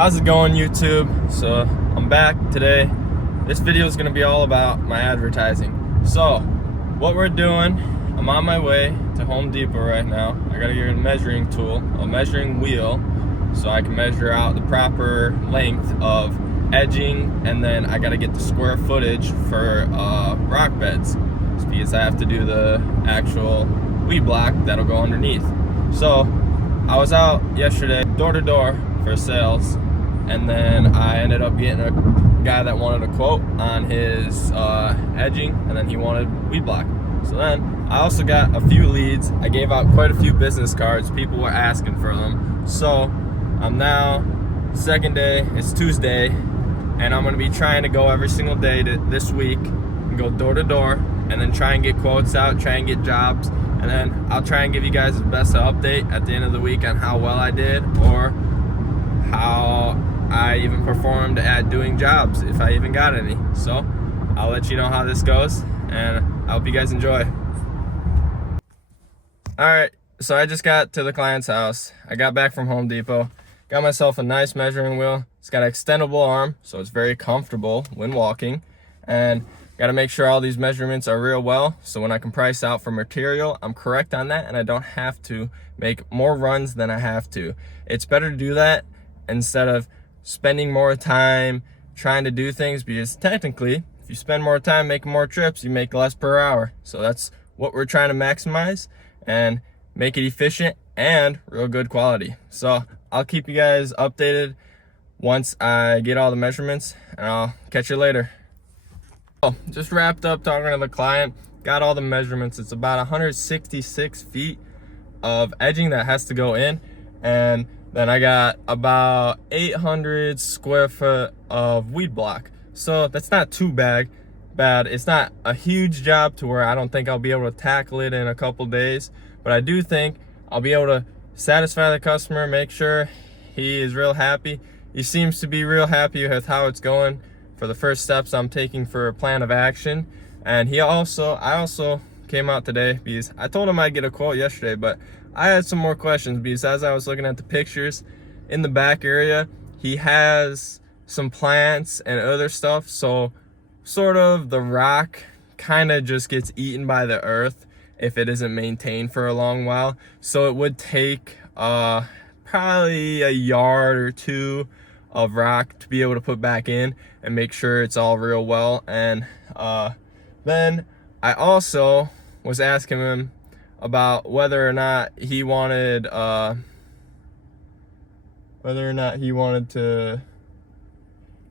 How's it going, YouTube? So I'm back today. This video is going to be all about my advertising. So what we're doing, I'm on my way to Home Depot right now. I gotta get a measuring tool, a measuring wheel, so I can measure out the proper length of edging, and then I gotta get the square footage for rock beds. It's because I have to do the actual weed block that'll go underneath. So I was out yesterday door to door for sales, and then I ended up getting a guy that wanted a quote on his edging, and then he wanted weed block. So then I also got a few leads. I gave out quite a few business cards. People were asking for them. So I'm now, second day, it's Tuesday, and I'm gonna be trying to go every single day this week and go door to door, and then try and get quotes out, try and get jobs, and then I'll try and give you guys the best update at the end of the week on how well I did, or how I even performed at doing jobs, if I even got any. So I'll let you know how this goes, and I hope you guys enjoy. Alright, so I just got to the client's house. I got back from Home Depot, got myself a nice measuring wheel. It's got an extendable arm, so it's very comfortable when walking, and got to make sure all these measurements are real well, so when I can price out for material, I'm correct on that, and I don't have to make more runs than I have to. It's better to do that instead of spending more time trying to do things, because technically, if you spend more time making more trips, you make less per hour. So that's what we're trying to maximize and make it efficient and real good quality. So I'll keep you guys updated once I get all the measurements, and I'll catch you later. Oh, just wrapped up talking to the client, got all the measurements. It's about 166 feet of edging that has to go in, and then I got about 800 square foot of weed block. So that's not too bad. It's not a huge job to where I don't think I'll be able to tackle it in a couple days, but I do think I'll be able to satisfy the customer, make sure he is real happy. He seems to be real happy with how it's going for the first steps I'm taking for a plan of action. And I also came out today because I told him I'd get a quote yesterday, but I had some more questions, because as I was looking at the pictures in the back area, he has some plants and other stuff, so sort of the rock kind of just gets eaten by the earth if it isn't maintained for a long while. So it would take probably a yard or two of rock to be able to put back in and make sure it's all real well. And then I also was asking him about whether or not he wanted to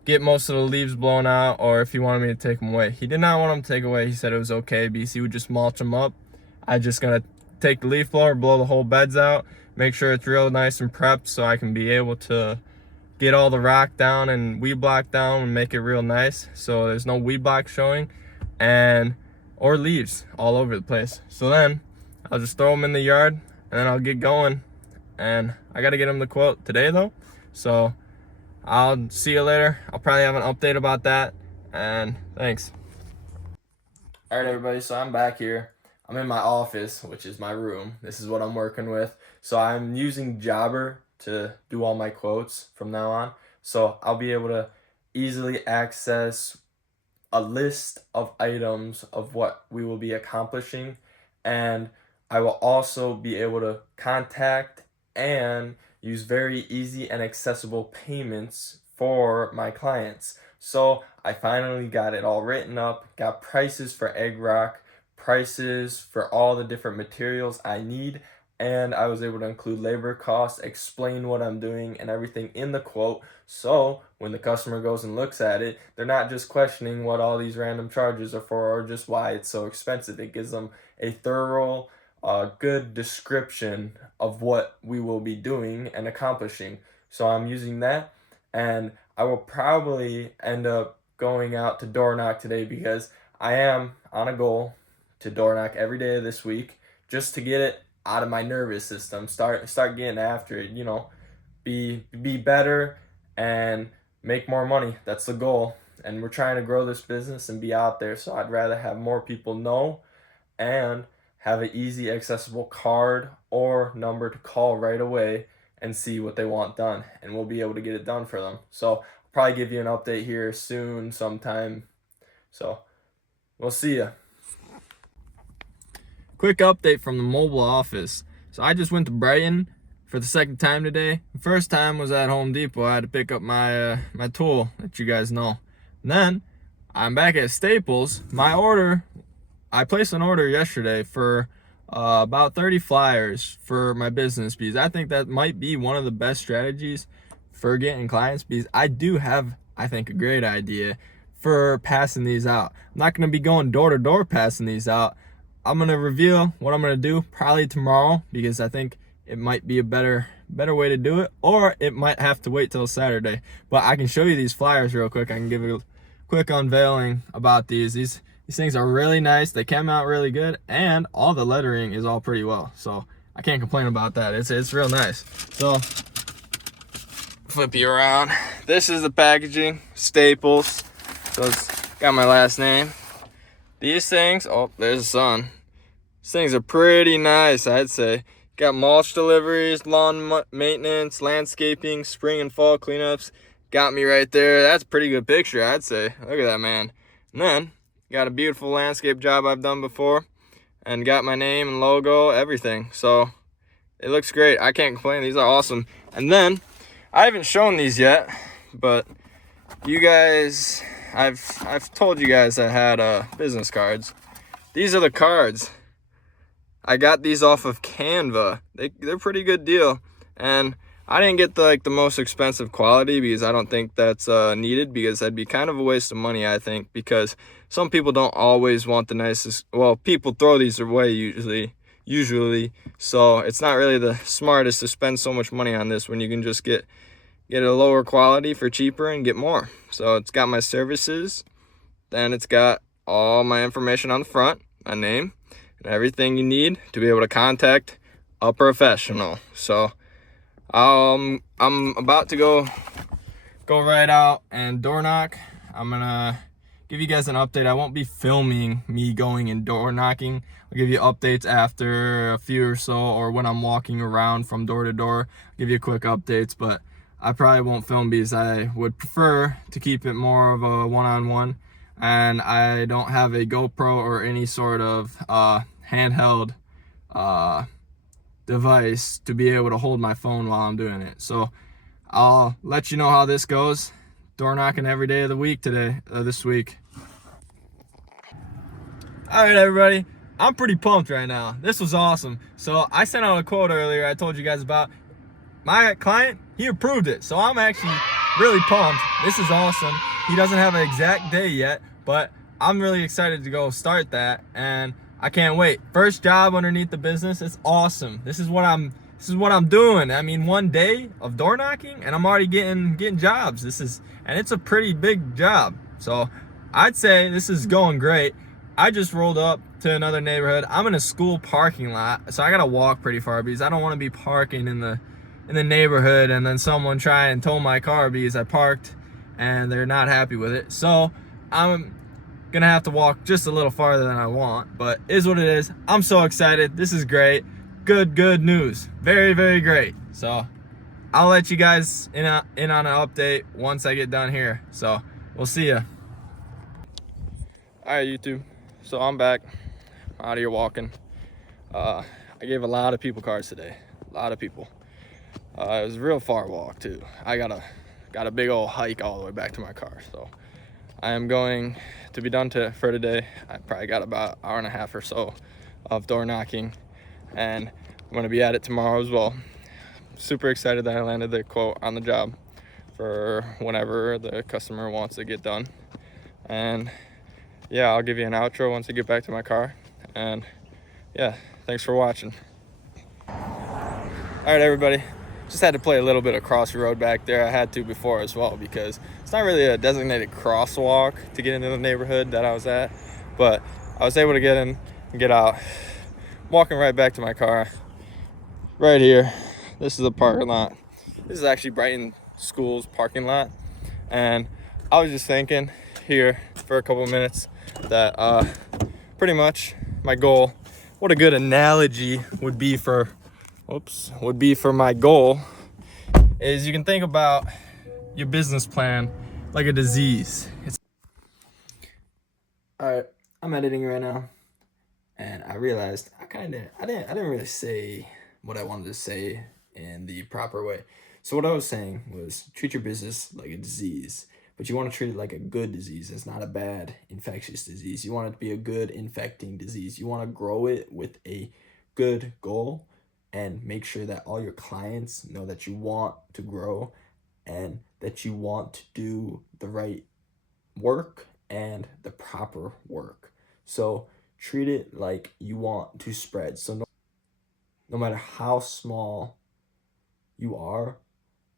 get most of the leaves blown out, or if he wanted me to take them away. He did not want them to take away. He said it was okay because he would just mulch them up. I just gonna take the leaf blower, blow the whole beds out, make sure it's real nice and prepped, so I can be able to get all the rock down and weed block down and make it real nice, so there's no weed block showing or leaves all over the place. So then I'll just throw them in the yard, and then I'll get going. And I gotta get him the quote today though, so I'll see you later. I'll probably have an update about that, and thanks. All right, everybody, so I'm back here. I'm in my office, which is my room. This is what I'm working with. So I'm using Jobber to do all my quotes from now on. So I'll be able to easily access a list of items of what we will be accomplishing, and I will also be able to contact and use very easy and accessible payments for my clients. So I finally got it all written up, got prices for egg rock, prices for all the different materials I need, and I was able to include labor costs, explain what I'm doing and everything in the quote, so when the customer goes and looks at it, they're not just questioning what all these random charges are for or just why it's so expensive. It gives them a thorough, good description of what we will be doing and accomplishing. So I'm using that, and I will probably end up going out to door knock today, because I am on a goal to door knock every day this week, just to get it out of my nervous system, start getting after it, be better and make more money. That's the goal, and we're trying to grow this business and be out there. So I'd rather have more people know and have an easy accessible card or number to call right away and see what they want done, and we'll be able to get it done for them. So I'll probably give you an update here soon sometime. So we'll see ya. Quick update from the mobile office. So I just went to Brighton for the second time today. The first time was at Home Depot. I had to pick up my my tool that you guys know. And then I'm back at Staples. I placed an order yesterday for about 30 flyers for my business, because I think that might be one of the best strategies for getting clients, because I do have, I think, a great idea for passing these out. I'm not going to be going door to door passing these out. I'm going to reveal what I'm going to do probably tomorrow, because I think it might be a better way to do it, or it might have to wait till Saturday. But I can show you these flyers real quick. I can give you a quick unveiling about these. These things are really nice. They came out really good, and all the lettering is all pretty well. So I can't complain about that. It's real nice. So flip you around. This is the packaging, Staples. So it's got my last name. These things, oh, there's the sun. These things are pretty nice, I'd say. Got mulch deliveries, lawn maintenance, landscaping, spring and fall cleanups. Got me right there. That's a pretty good picture, I'd say. Look at that, man. And then got a beautiful landscape job I've done before, and got my name and logo, everything. So it looks great. I can't complain. These are awesome. And then I haven't shown these yet, but you guys, I've told you guys I had business cards. These are the cards. I got these off of Canva. They're a pretty good deal, and I didn't get the most expensive quality, because I don't think that's needed, because that'd be kind of a waste of money, I think, because some people don't always want the nicest. Well, people throw these away usually, so it's not really the smartest to spend so much money on this when you can just get a lower quality for cheaper and get more. So it's got my services, then it's got all my information on the front, my name, and everything you need to be able to contact a professional. So I'm about to go right out and door knock. I'm gonna give you guys an update. I won't be filming me going and door knocking. I'll give you updates after a few or so, or when I'm walking around from door to door. I'll give you quick updates, but I probably won't film, because I would prefer to keep it more of a one-on-one, and I don't have a GoPro or any sort of handheld device to be able to hold my phone while I'm doing it. So I'll let you know how this goes. Door knocking every day of the week this week. All right, everybody, I'm pretty pumped right now. This was awesome. So I sent out a quote earlier I told you guys about. My client, he approved it, so I'm actually really pumped. This is awesome. He doesn't have an exact day yet, but I'm really excited to go start that, and I can't wait. First job underneath the business. It's awesome. This is what I'm doing. I mean, one day of door knocking, and I'm already getting jobs. And it's a pretty big job. So I'd say this is going great. I just rolled up to another neighborhood. I'm in a school parking lot, so I gotta walk pretty far, because I don't want to be parking in the neighborhood and then someone try and tow my car because I parked and they're not happy with it. So I'm gonna have to walk just a little farther than I want, but is what it is. I'm so excited. This is great. Good news. Very, very great. So I'll let you guys in on an update once I get done here. So we'll see ya. All right, YouTube. So I'm back. I'm out here walking. I gave a lot of people cards today. A lot of people. It was a real far walk too. I got a big old hike all the way back to my car. So I am going to be done for today. I probably got about an hour and a half or so of door knocking, and I'm going to be at it tomorrow as well. Super excited that I landed the quote on the job for whenever the customer wants to get done. And yeah, I'll give you an outro once I get back to my car. And yeah, thanks for watching. All right, everybody. Just had to play a little bit of crossroad back there. I had to before as well, because it's not really a designated crosswalk to get into the neighborhood that I was at, but I was able to get in and get out. I'm walking right back to my car right here. This is the parking lot. This is actually Brighton School's parking lot, and I was just thinking here for a couple of minutes that pretty much my goal, what a good analogy would be for my goal is you can think about your business plan like a disease. All right, I'm editing right now, and I realized I didn't really say what I wanted to say in the proper way. So what I was saying was treat your business like a disease, but you want to treat it like a good disease. It's not a bad infectious disease. You want it to be a good infecting disease. You want to grow it with a good goal and make sure that all your clients know that you want to grow and that you want to do the right work and the proper work. So treat it like you want to spread. So no matter how small you are,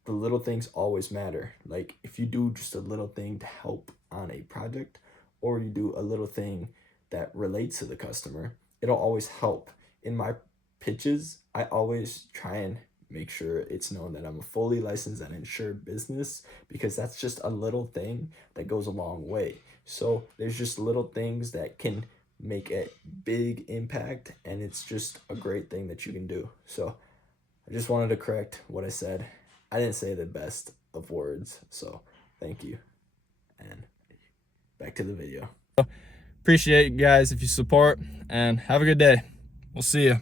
the little things always matter. Like if you do just a little thing to help on a project, or you do a little thing that relates to the customer, it'll always help. In my pitches, I always try and make sure it's known that I'm a fully licensed and insured business, because that's just a little thing that goes a long way. So there's just little things that can make a big impact, and it's just a great thing that you can do. So I just wanted to correct what I said. I didn't say the best of words, so thank you. And back to the video. Appreciate you guys if you support, and have a good day. We'll see you.